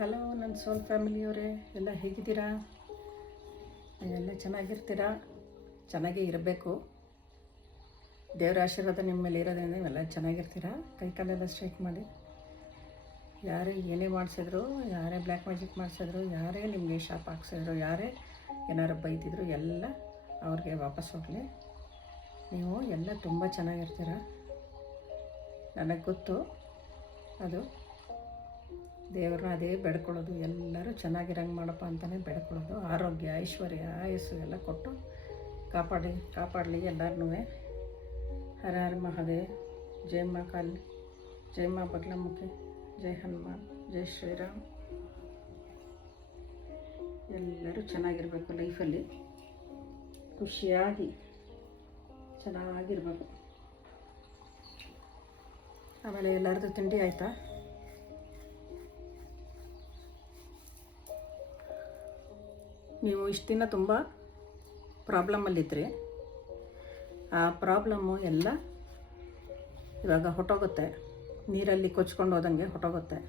Hello ನನ್ನ ಸೋಲ್ ಫ್ಯಾಮಿಲಿಯವರೇ, ಎಲ್ಲ ಹೇಗಿದ್ದೀರಾ? ನೀವೆಲ್ಲ ಚೆನ್ನಾಗಿರ್ತೀರಾ, ಚೆನ್ನಾಗೇ ಇರಬೇಕು. ದೇವರ ಆಶೀರ್ವಾದ ನಿಮ್ಮ ಮೇಲೆ ಇರೋದ್ರಿಂದ ನೀವೆಲ್ಲ ಚೆನ್ನಾಗಿರ್ತೀರಾ. ಕೈಕಾಲೆಲ್ಲ ಸ್ಟ್ರೈಟ್ ಮಾಡಿ. ಯಾರೇ ಏನೇ ಮಾಡಿಸಿದ್ರು, ಯಾರೇ ಬ್ಲ್ಯಾಕ್ ಮ್ಯಾಜಿಕ್ ಮಾಡಿಸಿದ್ರು, ಯಾರೇ ನಿಮಗೆ ಶಾಪ್ ಹಾಕ್ಸಿದ್ರು, ಯಾರೇ ಏನಾರು ಬೈತಿದ್ರು, ಎಲ್ಲ ಅವ್ರಿಗೆ ವಾಪಸ್ ಹೋಗಲಿ. ನೀವು ಎಲ್ಲ ತುಂಬ ಚೆನ್ನಾಗಿರ್ತೀರ, ನನಗೆ ಗೊತ್ತು. ಅದು ದೇವ್ರನ್ನ ಅದೇ ಬೇಡ್ಕೊಳ್ಳೋದು, ಎಲ್ಲರೂ ಚೆನ್ನಾಗಿರಂಗೆ ಮಾಡಪ್ಪ ಅಂತಲೇ ಬೇಡ್ಕೊಳ್ಳೋದು. ಆರೋಗ್ಯ, ಐಶ್ವರ್ಯ, ಆಯಸ್ಸು ಎಲ್ಲ ಕೊಟ್ಟು ಕಾಪಾಡಲಿ ಎಲ್ಲರನ್ನೂ. ಹರ ಹರ ಮಹಾದೇವ್. ಜೈ ಮಾ ಕಾಲಿ, ಜೈ ಮಾ ಬಗ್ಲಮುಖಿ, ಜೈ ಹನುಮಾನ್, ಜೈ ಶ್ರೀರಾಮ್. ಎಲ್ಲರೂ ಚೆನ್ನಾಗಿರಬೇಕು, ಲೈಫಲ್ಲಿ ಖುಷಿಯಾಗಿ ಚೆನ್ನಾಗಿರ್ಬೇಕು. ಆಮೇಲೆ ಎಲ್ಲರದ್ದು ತಿಂಡಿ ಆಯಿತಾ? ನೀವು ಇಷ್ಟು ದಿನ ತುಂಬ ಪ್ರಾಬ್ಲಮ್ಮಲ್ಲಿದ್ದರೆ ಆ ಪ್ರಾಬ್ಲಮ್ಮು ಎಲ್ಲ ಇವಾಗ ಹೊಟ್ಟೋಗುತ್ತೆ, ನೀರಲ್ಲಿ ಕೊಚ್ಕೊಂಡು ಹೋದಂಗೆ ಹೊಟ್ಟೋಗುತ್ತೆ.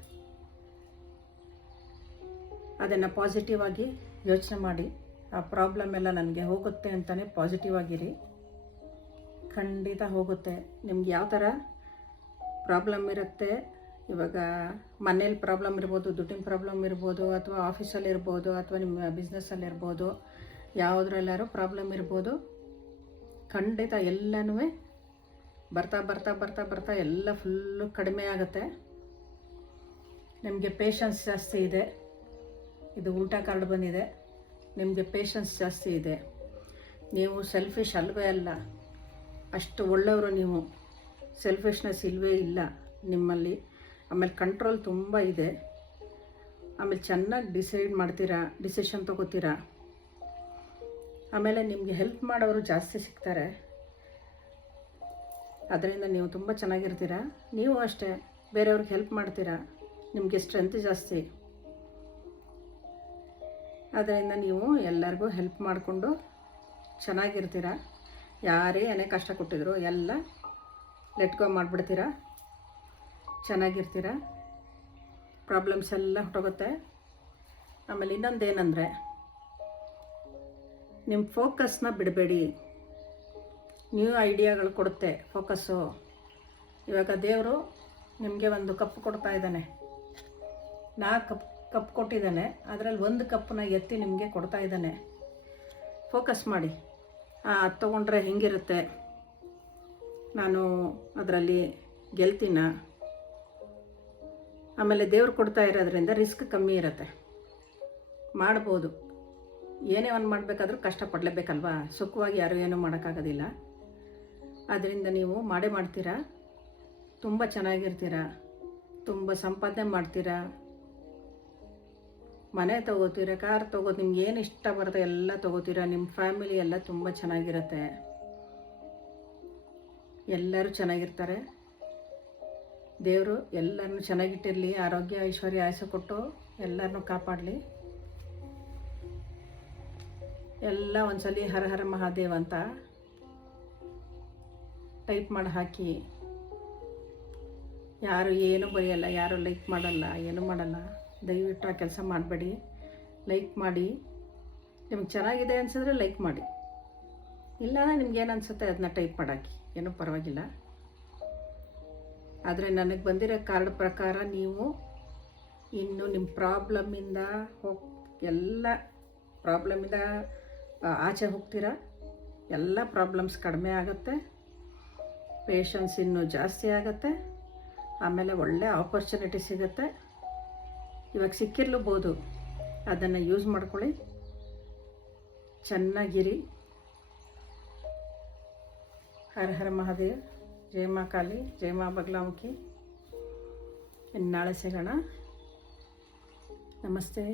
ಅದನ್ನು ಪಾಸಿಟಿವ್ ಆಗಿ ಯೋಚನೆ ಮಾಡಿ, ಆ ಪ್ರಾಬ್ಲಮ್ ಎಲ್ಲ ನನಗೆ ಹೋಗುತ್ತೆ ಅಂತಲೇ ಪಾಸಿಟಿವ್ ಆಗಿರಿ. ಖಂಡಿತ ಹೋಗುತ್ತೆ. ನಿಮ್ಗೆ ಯಾವ ಥರ ಪ್ರಾಬ್ಲಮ್ ಇರುತ್ತೆ, ಇವಾಗ ಮನೇಲಿ ಪ್ರಾಬ್ಲಮ್ ಇರ್ಬೋದು, ದುಡ್ಡಿನ ಪ್ರಾಬ್ಲಮ್ ಇರ್ಬೋದು, ಅಥವಾ ಆಫೀಸಲ್ಲಿ ಇರ್ಬೋದು, ಅಥವಾ ನಿಮ್ಮ ಬಿಸ್ನೆಸ್ಸಲ್ಲಿ ಇರ್ಬೋದು, ಯಾವುದ್ರಲ್ಲಾರು ಪ್ರಾಬ್ಲಮ್ ಇರ್ಬೋದು. ಖಂಡಿತ ಎಲ್ಲನೂ ಬರ್ತಾ ಬರ್ತಾ ಬರ್ತಾ ಬರ್ತಾ ಎಲ್ಲ ಫುಲ್ಲು ಕಡಿಮೆ ಆಗುತ್ತೆ. ನಿಮಗೆ ಪೇಷನ್ಸ್ ಜಾಸ್ತಿ ಇದೆ. ಇದು ಉಲ್ಟಾ ಕಾರ್ಡ್ ಬಂದಿದೆ. ನಿಮಗೆ ಪೇಷನ್ಸ್ ಜಾಸ್ತಿ ಇದೆ. ನೀವು ಸೆಲ್ಫಿಶ್ ಅಲ್ವೇ ಅಲ್ಲ, ಅಷ್ಟು ಒಳ್ಳೆಯವರು ನೀವು. ಸೆಲ್ಫಿಶ್ನೆಸ್ ಇಲ್ಲವೇ ಇಲ್ಲ ನಿಮ್ಮಲ್ಲಿ. ಆಮೇಲೆ ಕಂಟ್ರೋಲ್ ತುಂಬ ಇದೆ. ಆಮೇಲೆ ಚೆನ್ನಾಗಿ ಡಿಸೈಡ್ ಮಾಡ್ತೀರಾ, ಡಿಸಿಷನ್ ತೊಗೋತೀರಾ. ಆಮೇಲೆ ನಿಮಗೆ ಹೆಲ್ಪ್ ಮಾಡೋರು ಜಾಸ್ತಿ ಸಿಗ್ತಾರೆ. ಅದರಿಂದ ನೀವು ತುಂಬ ಚೆನ್ನಾಗಿರ್ತೀರ. ನೀವು ಅಷ್ಟೇ ಬೇರೆಯವ್ರಿಗೆ ಹೆಲ್ಪ್ ಮಾಡ್ತೀರಾ, ನಿಮಗೆ ಸ್ಟ್ರೆಂತ್ ಜಾಸ್ತಿ. ಅದರಿಂದ ನೀವು ಎಲ್ಲರಿಗೂ ಹೆಲ್ಪ್ ಮಾಡಿಕೊಂಡು ಚೆನ್ನಾಗಿರ್ತೀರ. ಯಾರೇ ಏನೇ ಕಷ್ಟ ಕೊಟ್ಟಿದ್ರು ಎಲ್ಲ ಲೆಟ್ ಗೋ ಮಾಡಿಬಿಡ್ತೀರ, ಚೆನ್ನಾಗಿರ್ತೀರ. ಪ್ರಾಬ್ಲಮ್ಸ್ ಎಲ್ಲ ಹೊಟ್ಟೋಗುತ್ತೆ. ಆಮೇಲೆ ಇನ್ನೊಂದೇನೆಂದರೆ, ನಿಮ್ಮ ಫೋಕಸ್ನ ಬಿಡಬೇಡಿ. ನ್ಯೂ ಐಡಿಯಾಗಳು ಕೊಡುತ್ತೆ ಫೋಕಸ್ಸು. ಇವಾಗ ದೇವರು ನಿಮಗೆ ಒಂದು ಕಪ್ ಕೊಡ್ತಾ ಇದ್ದಾನೆ, 4 ಕಪ್ ಕೊಟ್ಟಿದ್ದಾನೆ. ಅದರಲ್ಲಿ 1 ಕಪ್ಪನ್ನ ಎತ್ತಿ ನಿಮಗೆ ಕೊಡ್ತಾ ಇದ್ದಾನೆ. ಫೋಕಸ್ ಮಾಡಿ. ಅದು ತೊಗೊಂಡ್ರೆ ಹೆಂಗಿರುತ್ತೆ, ನಾನು ಅದರಲ್ಲಿ ಗೆಲ್ತೀನ. ಆಮೇಲೆ ದೇವ್ರು ಕೊಡ್ತಾ ಇರೋದ್ರಿಂದ ರಿಸ್ಕ್ ಕಮ್ಮಿ ಇರುತ್ತೆ, ಮಾಡ್ಬೋದು. ಏನೇ ಒಂದು ಮಾಡಬೇಕಾದ್ರೂ ಕಷ್ಟಪಡಲೇಬೇಕಲ್ವಾ. ಸುಖವಾಗಿ ಯಾರೂ ಏನೂ ಮಾಡೋಕ್ಕಾಗೋದಿಲ್ಲ. ಆದ್ದರಿಂದ ನೀವು ಮಾಡೇ ಮಾಡ್ತೀರಾ, ತುಂಬ ಚೆನ್ನಾಗಿರ್ತೀರ, ತುಂಬ ಸಂಪಾದನೆ ಮಾಡ್ತೀರಾ, ಮನೆ ತೊಗೋತೀರ, ಕಾರ್ ತೊಗೋದು, ನಿಮ್ಗೆ ಏನು ಇಷ್ಟ ಬರುತ್ತೆ ಎಲ್ಲ ತೊಗೋತೀರ. ನಿಮ್ಮ ಫ್ಯಾಮಿಲಿ ಎಲ್ಲ ತುಂಬ ಚೆನ್ನಾಗಿರುತ್ತೆ, ಎಲ್ಲರೂ ಚೆನ್ನಾಗಿರ್ತಾರೆ. ದೇವರು ಎಲ್ಲರನ್ನೂ ಚೆನ್ನಾಗಿಟ್ಟಿರಲಿ, ಆರೋಗ್ಯ ಐಶ್ವರ್ಯ ಆಯಸ್ಸು ಕೊಟ್ಟು ಎಲ್ಲರನ್ನೂ ಕಾಪಾಡಲಿ. ಎಲ್ಲ ಒಂದ್ಸಲಿ ಹರ ಹರ ಮಹಾದೇವ್ ಅಂತ ಟೈಪ್ ಮಾಡಿ ಹಾಕಿ. ಯಾರು ಏನೂ ಬರೆಯಲ್ಲ, ಯಾರು ಲೈಕ್ ಮಾಡಲ್ಲ, ಏನೂ ಮಾಡಲ್ಲ. ದಯವಿಟ್ಟು ಆ ಕೆಲಸ ಮಾಡಬೇಡಿ. ಲೈಕ್ ಮಾಡಿ. ನಿಮ್ಗೆ ಚೆನ್ನಾಗಿದೆ ಅನಿಸಿದ್ರೆ ಲೈಕ್ ಮಾಡಿ, ಇಲ್ಲ ನಿಮ್ಗೆ ಏನು ಅನಿಸುತ್ತೆ ಅದನ್ನ ಟೈಪ್ ಮಾಡಾಕಿ, ಏನೂ ಪರವಾಗಿಲ್ಲ. ಆದರೆ ನನಗೆ ಬಂದಿರೋ ಕಾರ್ಡ್ ಪ್ರಕಾರ ನೀವು ಇನ್ನು ನಿಮ್ಮ ಪ್ರಾಬ್ಲಮ್ಮಿಂದ ಎಲ್ಲ ಪ್ರಾಬ್ಲಮಿಂದ ಆಚೆ ಹೋಗ್ತೀರಾ. ಎಲ್ಲ ಪ್ರಾಬ್ಲಮ್ಸ್ ಕಡಿಮೆ ಆಗುತ್ತೆ, ಪೇಷನ್ಸ್ ಇನ್ನೂ ಜಾಸ್ತಿ ಆಗುತ್ತೆ. ಆಮೇಲೆ ಒಳ್ಳೆ ಆಪರ್ಚುನಿಟಿ ಸಿಗುತ್ತೆ. ಇವಾಗ ಸಿಕ್ಕಿರ್ಲೂಬೋದು, ಅದನ್ನು ಯೂಸ್ ಮಾಡ್ಕೊಳ್ಳಿ, ಚೆನ್ನಾಗಿರಿ. ಹರ ಹರ ಮಹಾದೇವ್. ಜೈ ಮಾ ಕಾಲಿ, ಜೈ ಮಾ ಬಗ್ಲಾಮುಖಿ. ಇನ್ನು ನಾಳೆ ಸಿಗೋಣ. ನಮಸ್ತೆ.